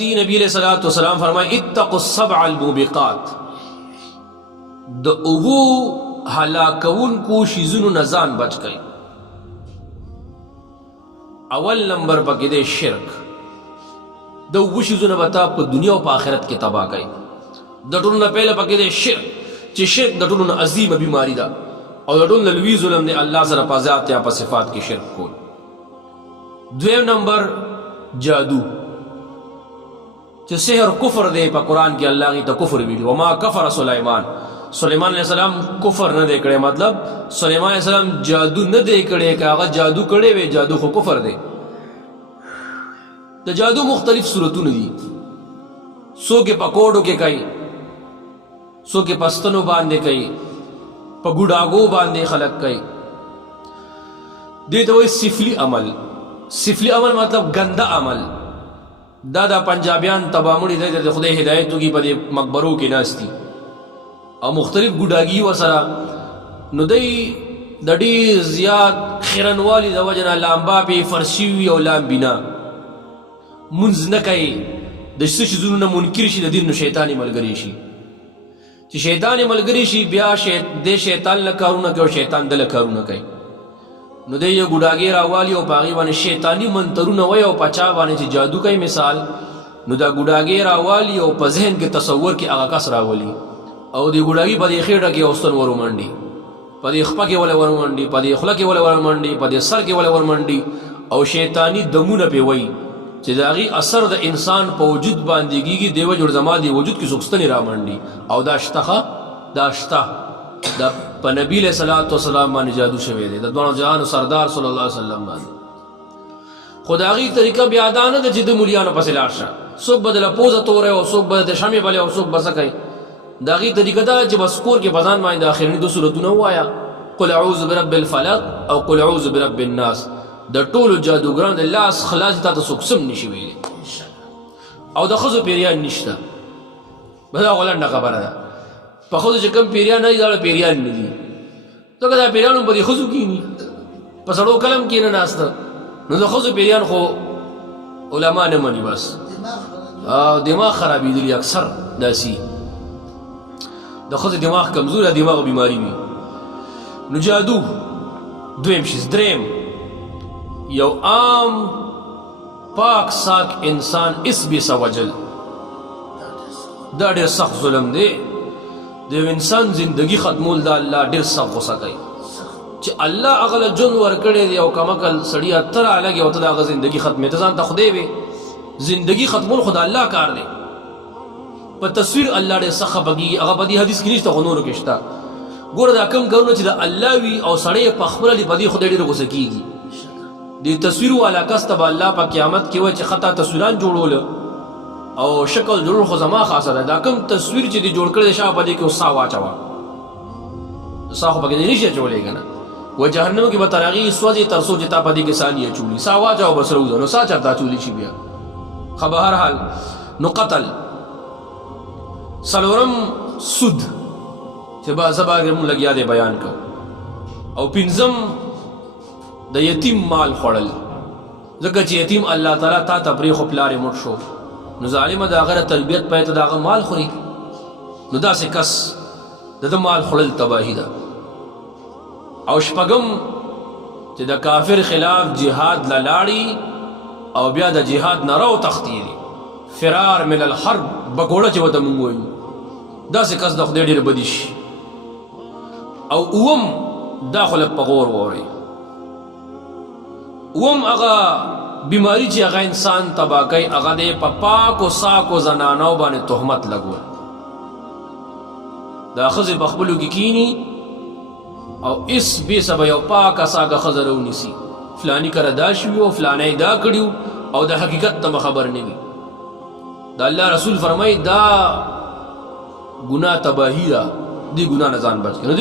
نبی علیہ الصلوۃ والسلام فرمائے اتقوا السبع الموبقات، د اوو ہلاکون کو شیزونو نزان بچ گئی. اول نمبر پکې دی شرک. د اوو شیزونو بتا په دنیا او په آخرت کې تباہ کوي. د ټولو نه پهله پکې دی شرک، چې شرک د ټولو نه عظیمه بیماری ده او د ټولو نه لوی ظلم دی الله سره په ذات یا په صفات کې شرک کول. دویم نمبر جادو، چې سحر کفر دی. په قرآن کې الله غي ته کفر ویلي وما کفر سلیمان علیہ السلام کفر نه دی کړی، مطلب سلیمان علیہ السلام جادو نه دی کړی. که هغه جادو کړی وی جادو خو کفر دی. د جادو مختلف صورتونه دي، څوک یې په کوډو کې کوي، څوک یې په ستنو باندې کوي، په ګوډاګو باندې خلق کوي. دې ته وایي سفلي عمل. سفلي عمل مطلب ګنده عمل. دا پنجابیان تبامړي دی د خدای هدایت وکړي په دې مقبرو کې ناستي او مختلف ګوډاګي ورسره، نو دی د ډېر زیات خیرنوالي د وجه نه لامبا پې فرشي وي او لامبینا مونځ نه کوي. د څه شیزونو نه منکر شي د دین نو شیطاني ملګری شي. چې شیطاني ملګری شي بیا د شیطان له کارونه کوي او شیطان د له کارونه کوي. نو دی یو ګوډاګي راوالي او په هغې باندې شیطاني منترونه وایي او په چا باندې چې جادو کوي مثال، نو دا ګوډاګي راوالي او په ذهن کې تصور کې هغه کس راولي او د ګوډاګي په دې خېټه کې اوستن ور ومنډي، په دې خپه کې ولې ور ومنډي، په دې خوله کې ولې ور ومنډي، په دې سر کې ولې ور ومنډي او شیطاني دمونه پې وایي چې د هغې اثر د انسان په وجود باندې کېږي. دیوه جوړ زما د وجود کې څوک ستنې را منډي او دا شته دا شته. دا په نبي علیه صلات وسلام باندې جادو شوی دی، د دواړو جهانو سردار صلی الله علیه وسلم باندې. خو د هغې طریقه بیا دا نه ده چې د مولیانو پسې لاړ شه، څوک به دله پوزه توری او څوک به د شمې بلې او څوک به څه کوي. د هغې طریقه دا چې بس کور کې په ځان باندې د آخرني دو صورتونه ووایه، قل اعوذ برب الفلق او قل اعوذ برب الناس. د ټولو جادوګرانو د لاس خلاص تا ته څوک سم نشي ویلی او د ښځو پیریان نشته. بس دا غلنډه خبره ده. په ښځو چې کوم پیریان نه دي دا پیریان نه دي، ځکه دا پیریان هم په دې ښځو کښېني، په سړو کلم کې نه ناسته. نو د ښځو پیریان خو علما نه مني، بس دماغ خرابېدلي اکثر داسي د ښځې دماغ کمزوری دماغ بیماري وي. نو جادو دویم شیز. دریم یو عام پاک ساک انسان اس بیسا وجل، دا ډېر سخت ظلم دی. د یو انسان زندگی ختمول دا الله ډېر سخت غصه کوي چې الله هغه له ژوند ورکړی دی او کمعقل سړي اتر هلکې او ته د هغه زندګي ختمې، ته ځان ته خدای وې. زندگی ختمول خو د الله کار دی. په تصویر الله ډېر سخت خفه هغه په دې حدیث کې نشته خو نورو کې شته. ګوره دا کوم کارونه چې د الله وي او سړی په خپله دي په دې خدای ډېر غصه کېږي. د تصویر والا کس ته به الله په قیامت کې وایي چې خطا تصویران جوړوله او شکل جوړول خو زما خاصه ده. دا کوم تصویر چې دې جوړ کړی دی شا په دې کې اوس ساه واچوه، ساه خو پکې دې نشي اچولی که نه. و جهنم کې به تر هغې سوځې تر څو چې تا په دې کې ساه نه اچولي، ساه واچوه بس روځه. نو ساه چېرته اچولی شي بیا. ښه به هر حال نو قتل. څلورم سود چې به زه به مونږ لګیا دی بیان کوو. او پنځم د یتیم مال خوړل، ځکه چې یتیم الله تعالی تا ته پرېښو پلار یې مړ شو، نو ظالمه د هغه تربیت پای ته د هغه مال خوري. نو داسې کس د ده مال خوړل تباهي ده. او شپږم چې د کافر خلاف جهاد له لاړي او بیا د جهاد نه راوتښتېږي، فرار من الحرب بګوړه چې ورته مونږ وایو، داسې کس د خدای ډېر بدي شي. او اووم دا خو لږ په غور واورئ، اووم هغه بیماری چې هغه انسان تباه کوي هغه دی په پاکو ساکو زنانو باندې تهمت لګول. دا ښځې په خپلو کې کښېني او اس بیسه به یو پاکه ساکه ښځه راونیسي، فلاني کره دا شوي او فلانی دا کړي او د حقیقت ته خبر نه وي. د الله رسول فرمایي دا ګناه تباهي ده، دې ګناه نه ځان بچ کړي.